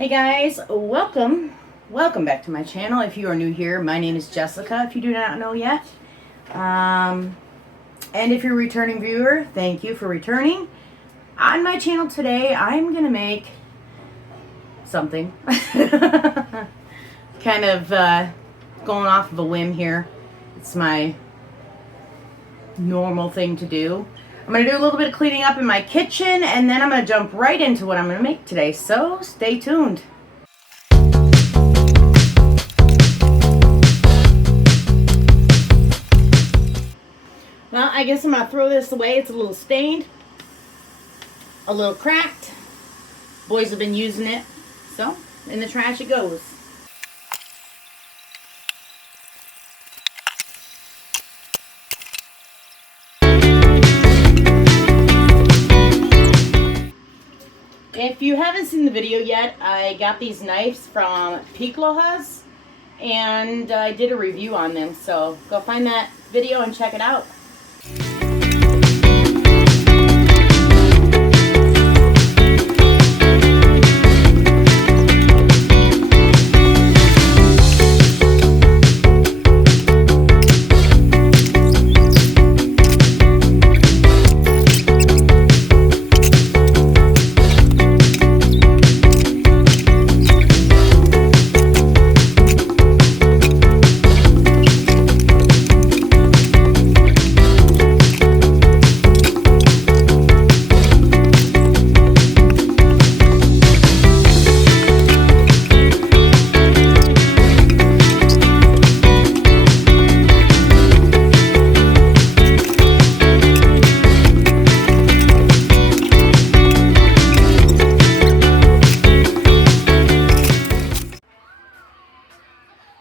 Hey guys, welcome back to my channel. If you are new here, my name is Jessica, if you do not know yet. And if you're a returning viewer, thank you for returning. On my channel today, I'm going to make something. Kind of going off of a whim here. It's my normal thing to do. I'm going to do a little bit of cleaning up in my kitchen, and then I'm going to jump right into what I'm going to make today. So stay tuned. Well, I guess I'm going to throw this away. It's a little stained, a little cracked. Boys have been using it, so in the trash it goes. If you haven't seen the video yet, I got these knives from Piclohas, and I did a review on them, so go find that video and check it out.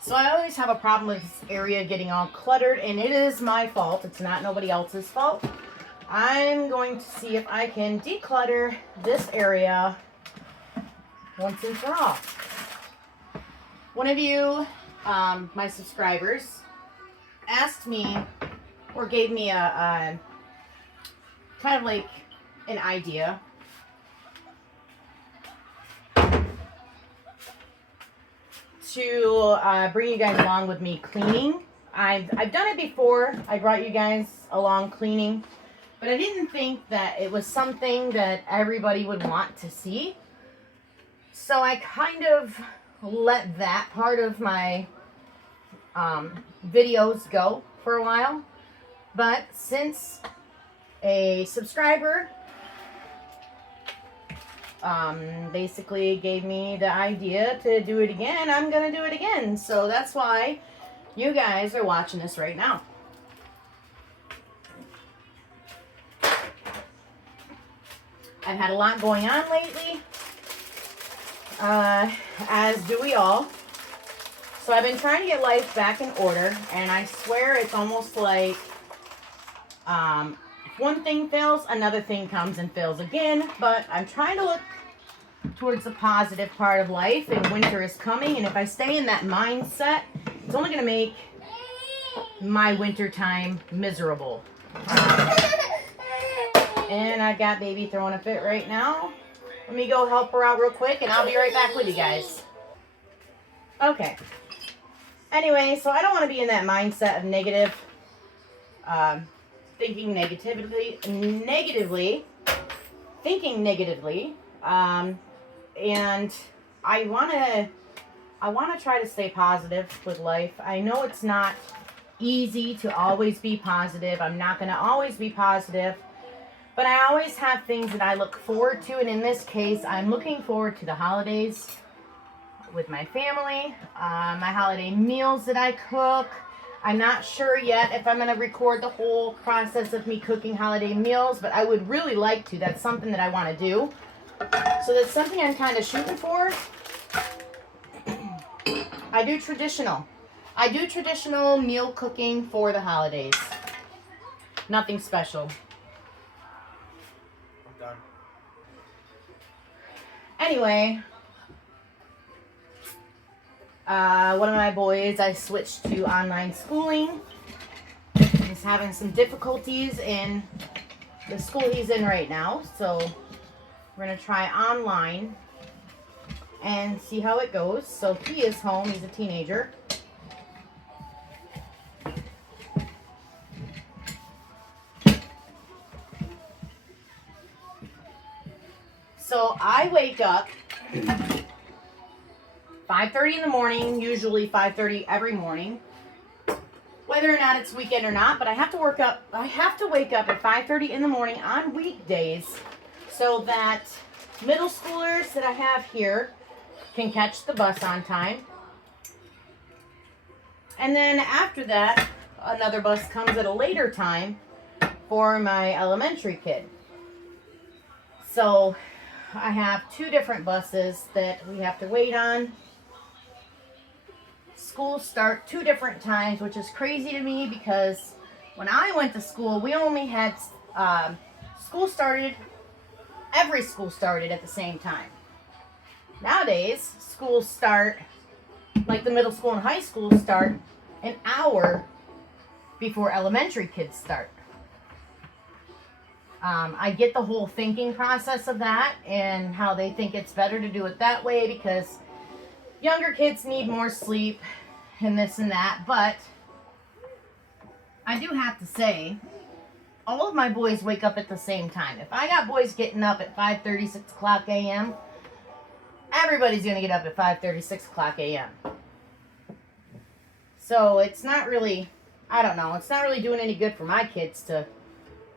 So I always have a problem with this area getting all cluttered, and it is my fault. It's not nobody else's fault. I'm going to see if I can declutter this area once and for all. One of you, my subscribers, asked me or gave me a kind of like an idea. To bring you guys along with me cleaning. I've done it before. I brought you guys along cleaning, but I didn't think that it was something that everybody would want to see. So I kind of let that part of my videos go for a while. But since a subscriber basically gave me the idea to do it again, I'm gonna do it again. So that's why you guys are watching this right now. I've had a lot going on lately, as do we all. So I've been trying to get life back in order, and I swear it's almost like if one thing fails, another thing comes and fails again. But I'm trying to look towards the positive part of life, and winter is coming, and if I stay in that mindset, it's only going to make my winter time miserable. And I got baby throwing a fit right now. Let me go help her out real quick, and I'll be right back with you guys. Okay. Anyway, so I don't want to be in that mindset of negative, thinking negatively, and I want to try to stay positive with life. I know it's not easy to always be positive. I'm not going to always be positive, but I always have things that I look forward to, and in this case, I'm looking forward to the holidays with my family, my holiday meals that I cook. I'm not sure yet if I'm going to record the whole process of me cooking holiday meals, but I would really like to. That's something that I want to do. So that's something I'm kind of shooting for. I do traditional meal cooking for the holidays. Nothing special. I'm done. Anyway, one of my boys, I switched to online schooling. He's having some difficulties in the school he's in right now, so we're going to try online. and see how it goes. So he is home. He's a teenager. So I wake up 5:30 in the morning, usually 5:30 every morning, whether or not it's weekend or not. But I have to wake up at 5:30 in the morning on weekdays so that middle schoolers that I have here can catch the bus on time. And then after that, another bus comes at a later time for my elementary kid. So I have 2 different buses that we have to wait on. Schools start 2 different times, which is crazy to me because when I went to school, we only had every school started at the same time. Nowadays, schools start, like the middle school and high school start an hour before elementary kids start. I get the whole thinking process of that and how they think it's better to do it that way because younger kids need more sleep and this and that. But I do have to say, all of my boys wake up at the same time. If I got boys getting up at 5:30, 6 o'clock a.m., everybody's going to get up at 5:30, 6 o'clock a.m. So it's not really, I don't know, it's not really doing any good for my kids to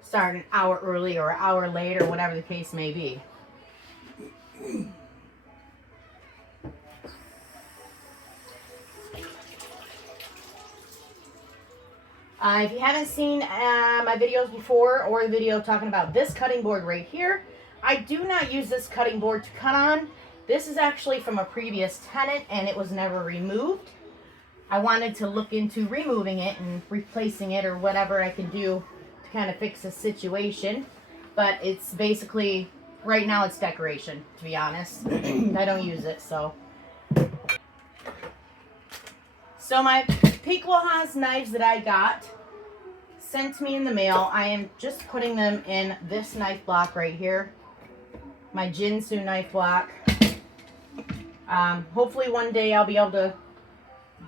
start an hour early or an hour late or whatever the case may be. If you haven't seen my videos before or the video talking about this cutting board right here, I do not use this cutting board to cut on. This is actually from a previous tenant and it was never removed. I wanted to look into removing it and replacing it or whatever I can do to kind of fix the situation. But it's basically, right now it's decoration, to be honest. I don't use it, so. So my Piclohas knives that I got sent to me in the mail, I am just putting them in this knife block right here. My Jinsu knife block. Hopefully one day I'll be able to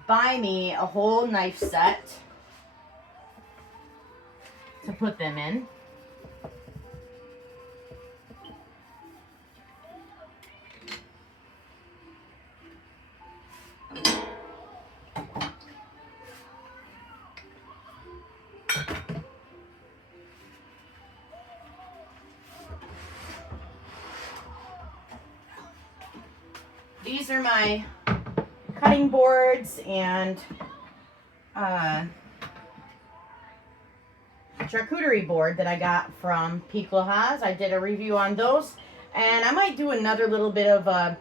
buy me a whole knife set to put them in. These are my cutting boards and charcuterie board that I got from Piclohas. I did a review on those, and I might do another little bit of a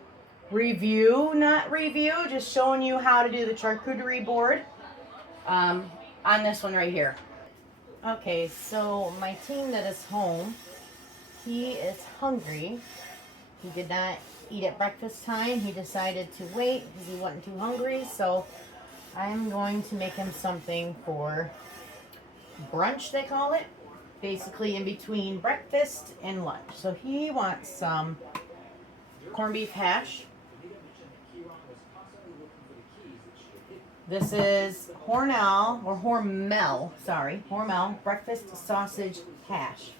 just showing you how to do the charcuterie board on this one right here. Okay, so my team that is home, he is hungry. He did not eat at breakfast time. He decided to wait because he wasn't too hungry, so I'm going to make him something for brunch, they call it. Basically in between breakfast and lunch. So he wants some corned beef hash. This is Hormel breakfast sausage hash.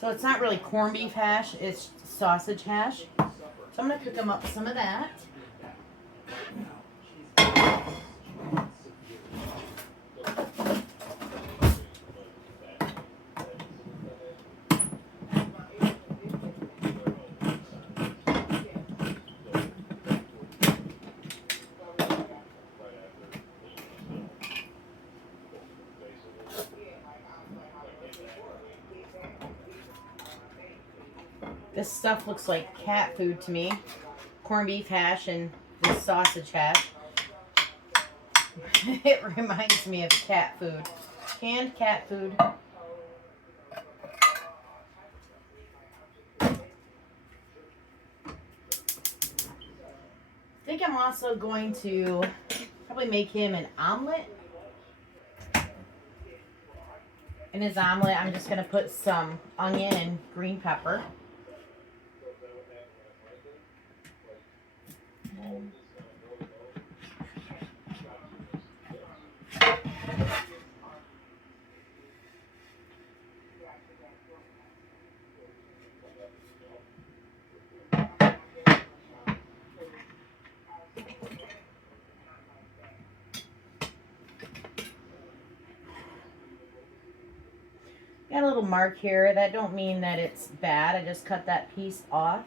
So it's not really corned beef hash, it's sausage hash. So I'm going to cook him up some of that. This stuff looks like cat food to me. Corned beef hash and this sausage hash. It reminds me of cat food. Canned cat food. I think I'm also going to probably make him an omelet. In his omelet, I'm just going to put some onion and green pepper. Got a little mark here. That don't mean that it's bad. I just cut that piece off.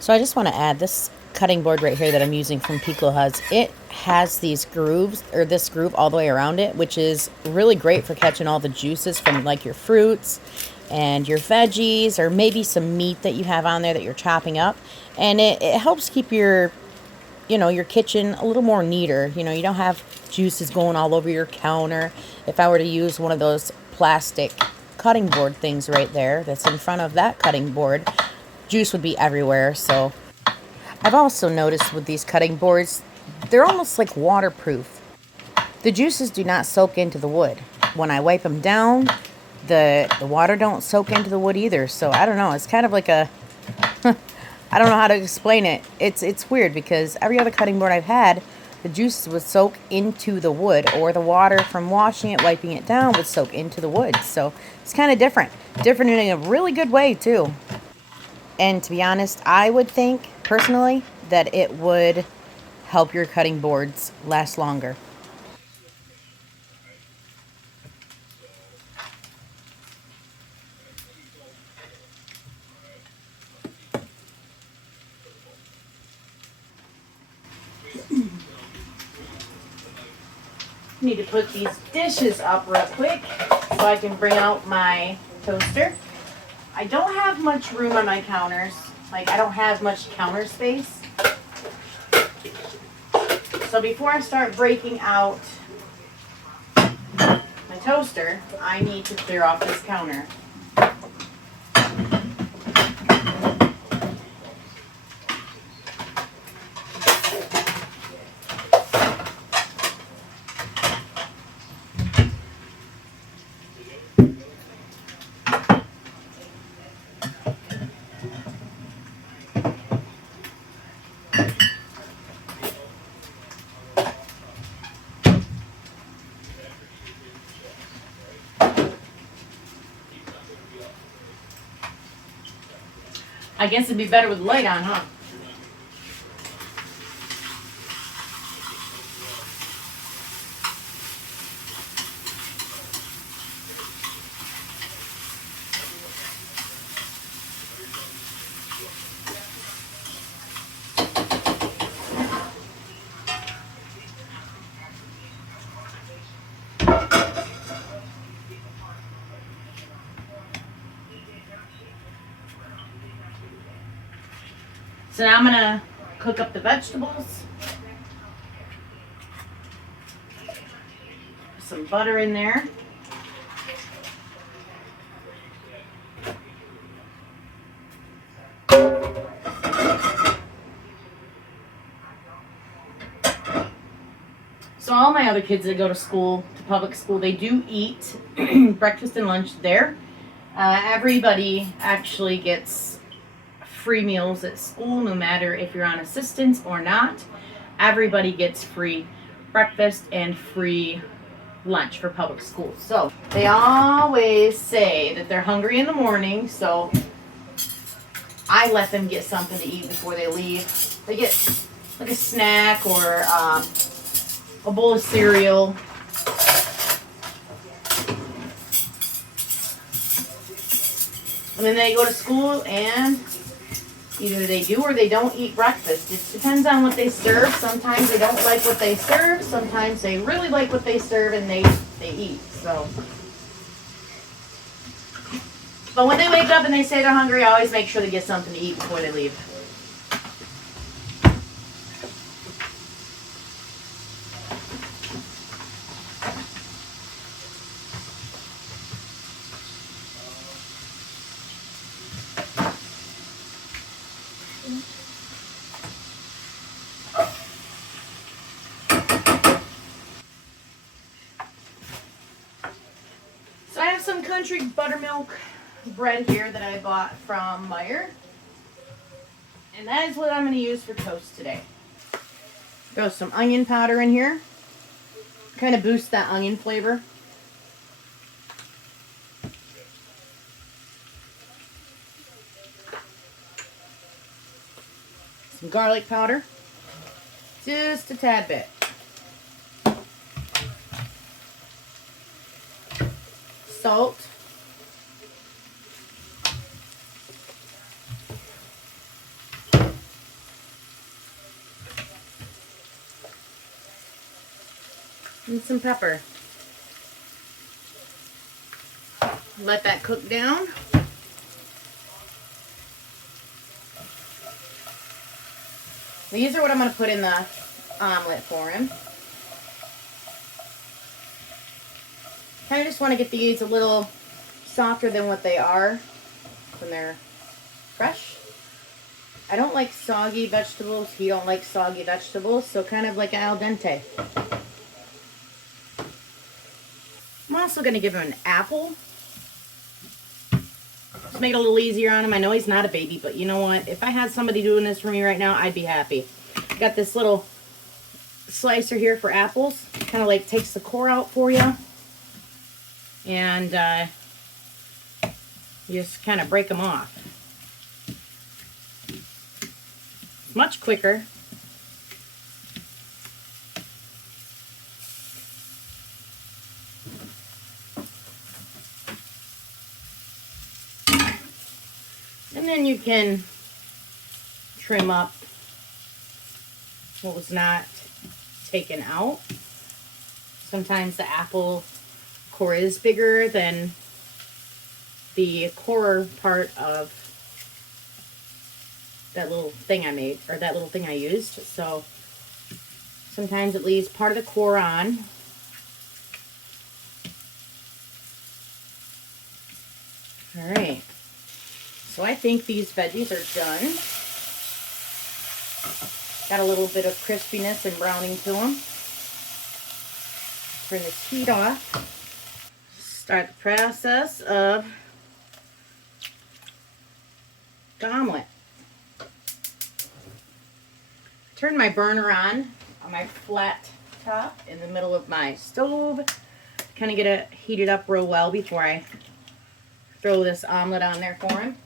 So I just want to add this cutting board right here that I'm using from Pico Huz. It has these grooves, or this groove all the way around it, which is really great for catching all the juices from like your fruits and your veggies, or maybe some meat that you have on there that you're chopping up. And it helps keep your, your kitchen a little more neater. You don't have juices going all over your counter. If I were to use one of those plastic cutting board things right there that's in front of that cutting board, juice would be everywhere. So I've also noticed with these cutting boards, they're almost like waterproof. The juices do not soak into the wood. When I wipe them down, the water don't soak into the wood either. So I don't know, it's kind of like a I don't know how to explain it. It's weird, because every other cutting board I've had, the juices would soak into the wood, or the water from washing it, wiping it down, would soak into the wood. So it's kind of different in a really good way too. And to be honest, I would think, personally, that it would help your cutting boards last longer. Need to put these dishes up real quick so I can bring out my toaster. I don't have much room on my counters. Like, I don't have much counter space. So before I start breaking out my toaster, I need to clear off this counter. I guess it'd be better with the light on, huh? So now I'm gonna cook up the vegetables. Some butter in there. So all my other kids that go to school, to public school, they do eat breakfast and lunch there. Everybody actually gets free meals at school, no matter if you're on assistance or not. Everybody gets free breakfast and free lunch for public schools. So they always say that they're hungry in the morning, so I let them get something to eat before they leave. They get like a snack or a bowl of cereal. And then they go to school and either they do or they don't eat breakfast. It depends on what they serve. Sometimes they don't like what they serve. Sometimes they really like what they serve and they eat. So, but when they wake up and they say they're hungry, I always make sure they get something to eat before they leave. So I have some country buttermilk bread here that I bought from Meijer. And that is what I'm going to use for toast today. Throw some onion powder in here. Kind of boost that onion flavor. Some garlic powder. Just a tad bit. Salt. And some pepper. Let that cook down. These are what I'm going to put in the omelet for him. Kind of just want to get these a little softer than what they are when they're fresh. I don't like soggy vegetables. He don't like soggy vegetables, so kind of like al dente. I'm also going to give him an apple. Just make it a little easier on him. I know he's not a baby, but you know what? If I had somebody doing this for me right now, I'd be happy. Got this little slicer here for apples. Kind of like takes the core out for you. And you just kind of break them off. It's much quicker. And then you can trim up what was not taken out. Sometimes the apple core is bigger than the core part of that little thing I made, or that little thing I used. So sometimes it leaves part of the core on. All right. So I think these veggies are done. Got a little bit of crispiness and browning to them. Turn this heat off. Start the process of the omelet. Turn my burner on my flat top in the middle of my stove. Kind of get it heated up real well before I throw this omelet on there for him.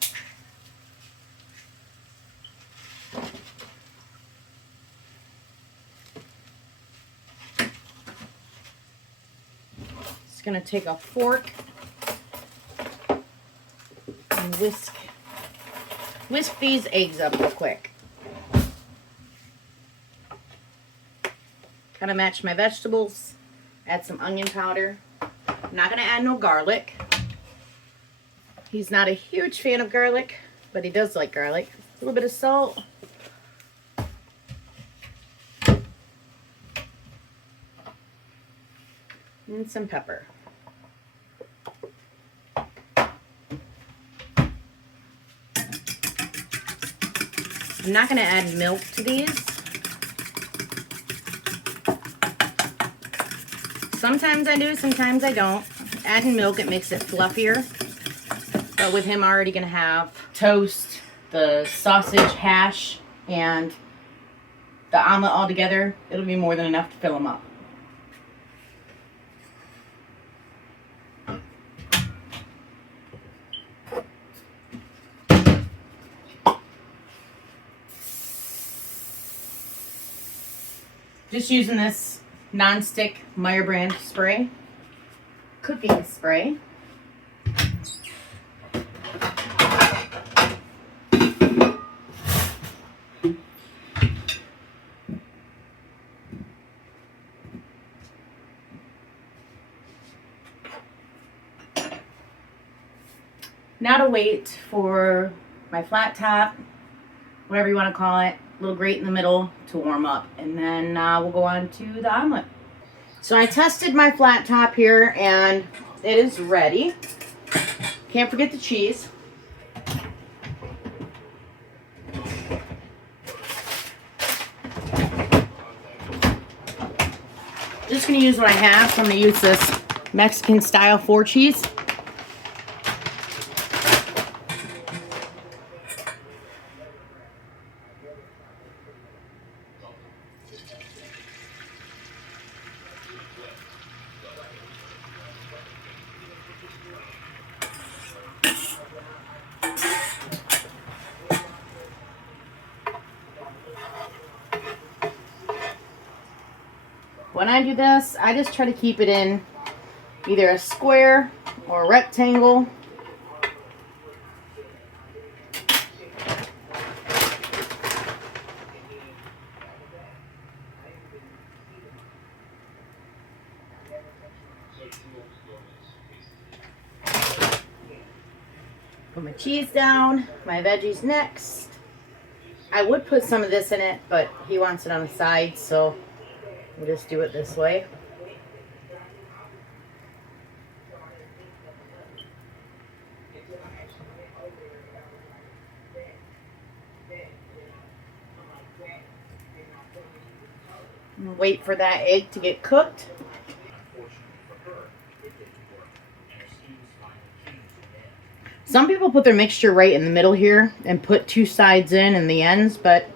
going to take a fork and whisk these eggs up real quick. Kind of match my vegetables. Add some onion powder. I'm not going to add no garlic. He's not a huge fan of garlic, but he does like garlic. A little bit of salt. And some pepper. I'm not going to add milk to these. Sometimes I do, sometimes I don't. Adding milk, it makes it fluffier. But with him already going to have toast, the sausage hash, and the omelet all together, it'll be more than enough to fill him up. Just using this non-stick Meyer brand spray, cooking spray. Now to wait for my flat top, whatever you want to call it, little grate in the middle to warm up, and then we'll go on to the omelet. So I tested my flat top here and it is ready. Can't forget the cheese. Just gonna use what I have, so I'm gonna use this Mexican style 4 cheese. When I do this, I just try to keep it in either a square or a rectangle. Put my cheese down, my veggies next. I would put some of this in it, but he wants it on the side, so we'll just do it this way. And wait for that egg to get cooked. Some people put their mixture right in the middle here and put 2 sides in and the ends, but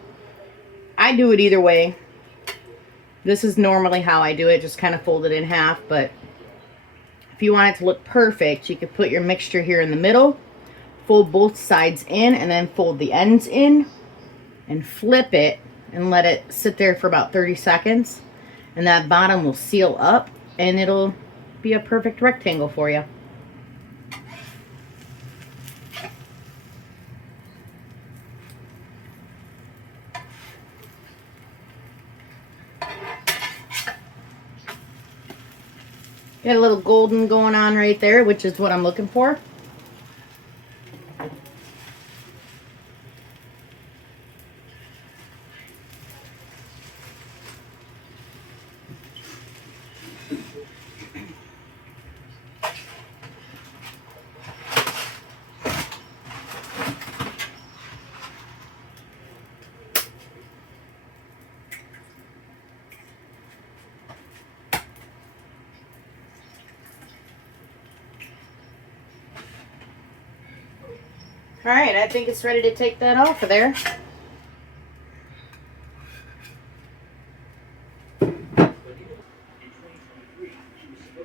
I do it either way. This is normally how I do it, just kind of fold it in half, but if you want it to look perfect, you could put your mixture here in the middle, fold both sides in, and then fold the ends in, and flip it, and let it sit there for about 30 seconds, and that bottom will seal up, and it'll be a perfect rectangle for you. Got a little golden going on right there, which is what I'm looking for. Alright, I think it's ready to take that off of there.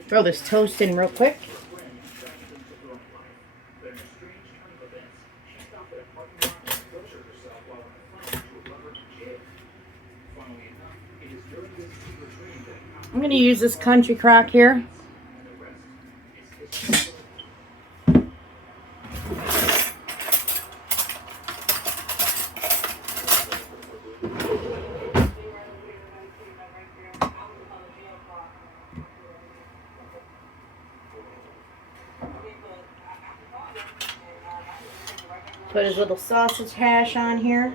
Throw this toast in real quick. I'm going to use this country crock here. put his little sausage hash on here.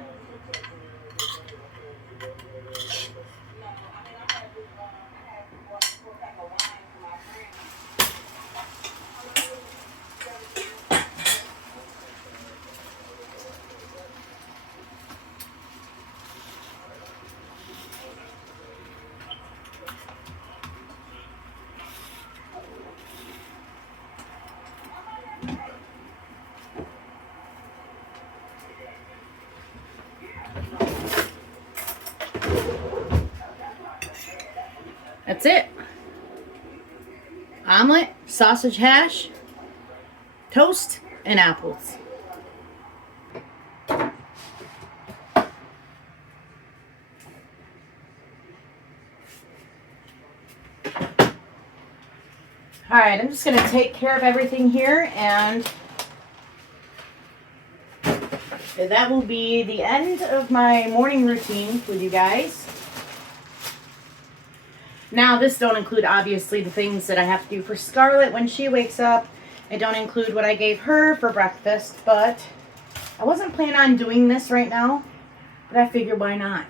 That's it. Omelet, sausage hash, toast, and apples. Alright, I'm just going to take care of everything here, and that will be the end of my morning routine with you guys. Now, this don't include, obviously, the things that I have to do for Scarlett when she wakes up. It don't include what I gave her for breakfast, but I wasn't planning on doing this right now, but I figured why not.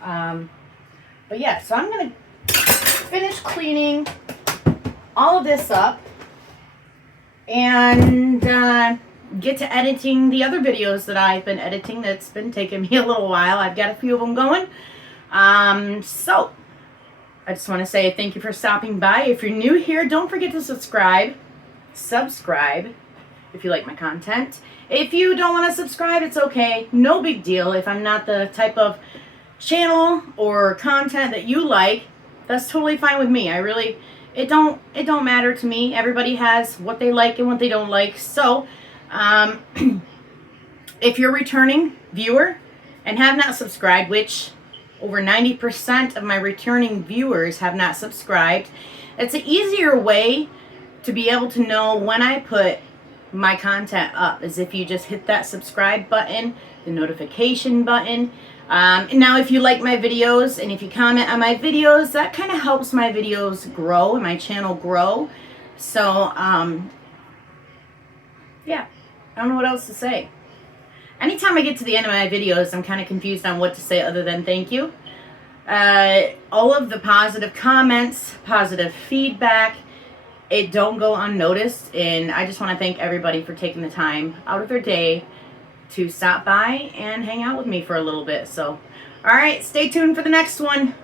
But yeah, so I'm going to finish cleaning all of this up and get to editing the other videos that I've been editing. That's been taking me a little while. I've got a few of them going. So I just want to say thank you for stopping by. If you're new here, don't forget to subscribe. Subscribe if you like my content. If you don't want to subscribe, it's okay. No big deal. If I'm not the type of channel or content that you like, that's totally fine with me. It don't matter to me. Everybody has what they like and what they don't like. So, if you're a returning viewer and have not subscribed, which over 90% of my returning viewers have not subscribed, it's an easier way to be able to know when I put my content up, is if you just hit that subscribe button, the notification button. Now, if you like my videos and if you comment on my videos, that kind of helps my videos grow and my channel grow. So, yeah, I don't know what else to say. Anytime I get to the end of my videos, I'm kind of confused on what to say other than thank you. All of the positive comments, positive feedback, it don't go unnoticed. And I just want to thank everybody for taking the time out of their day to stop by and hang out with me for a little bit. So, all right, stay tuned for the next one.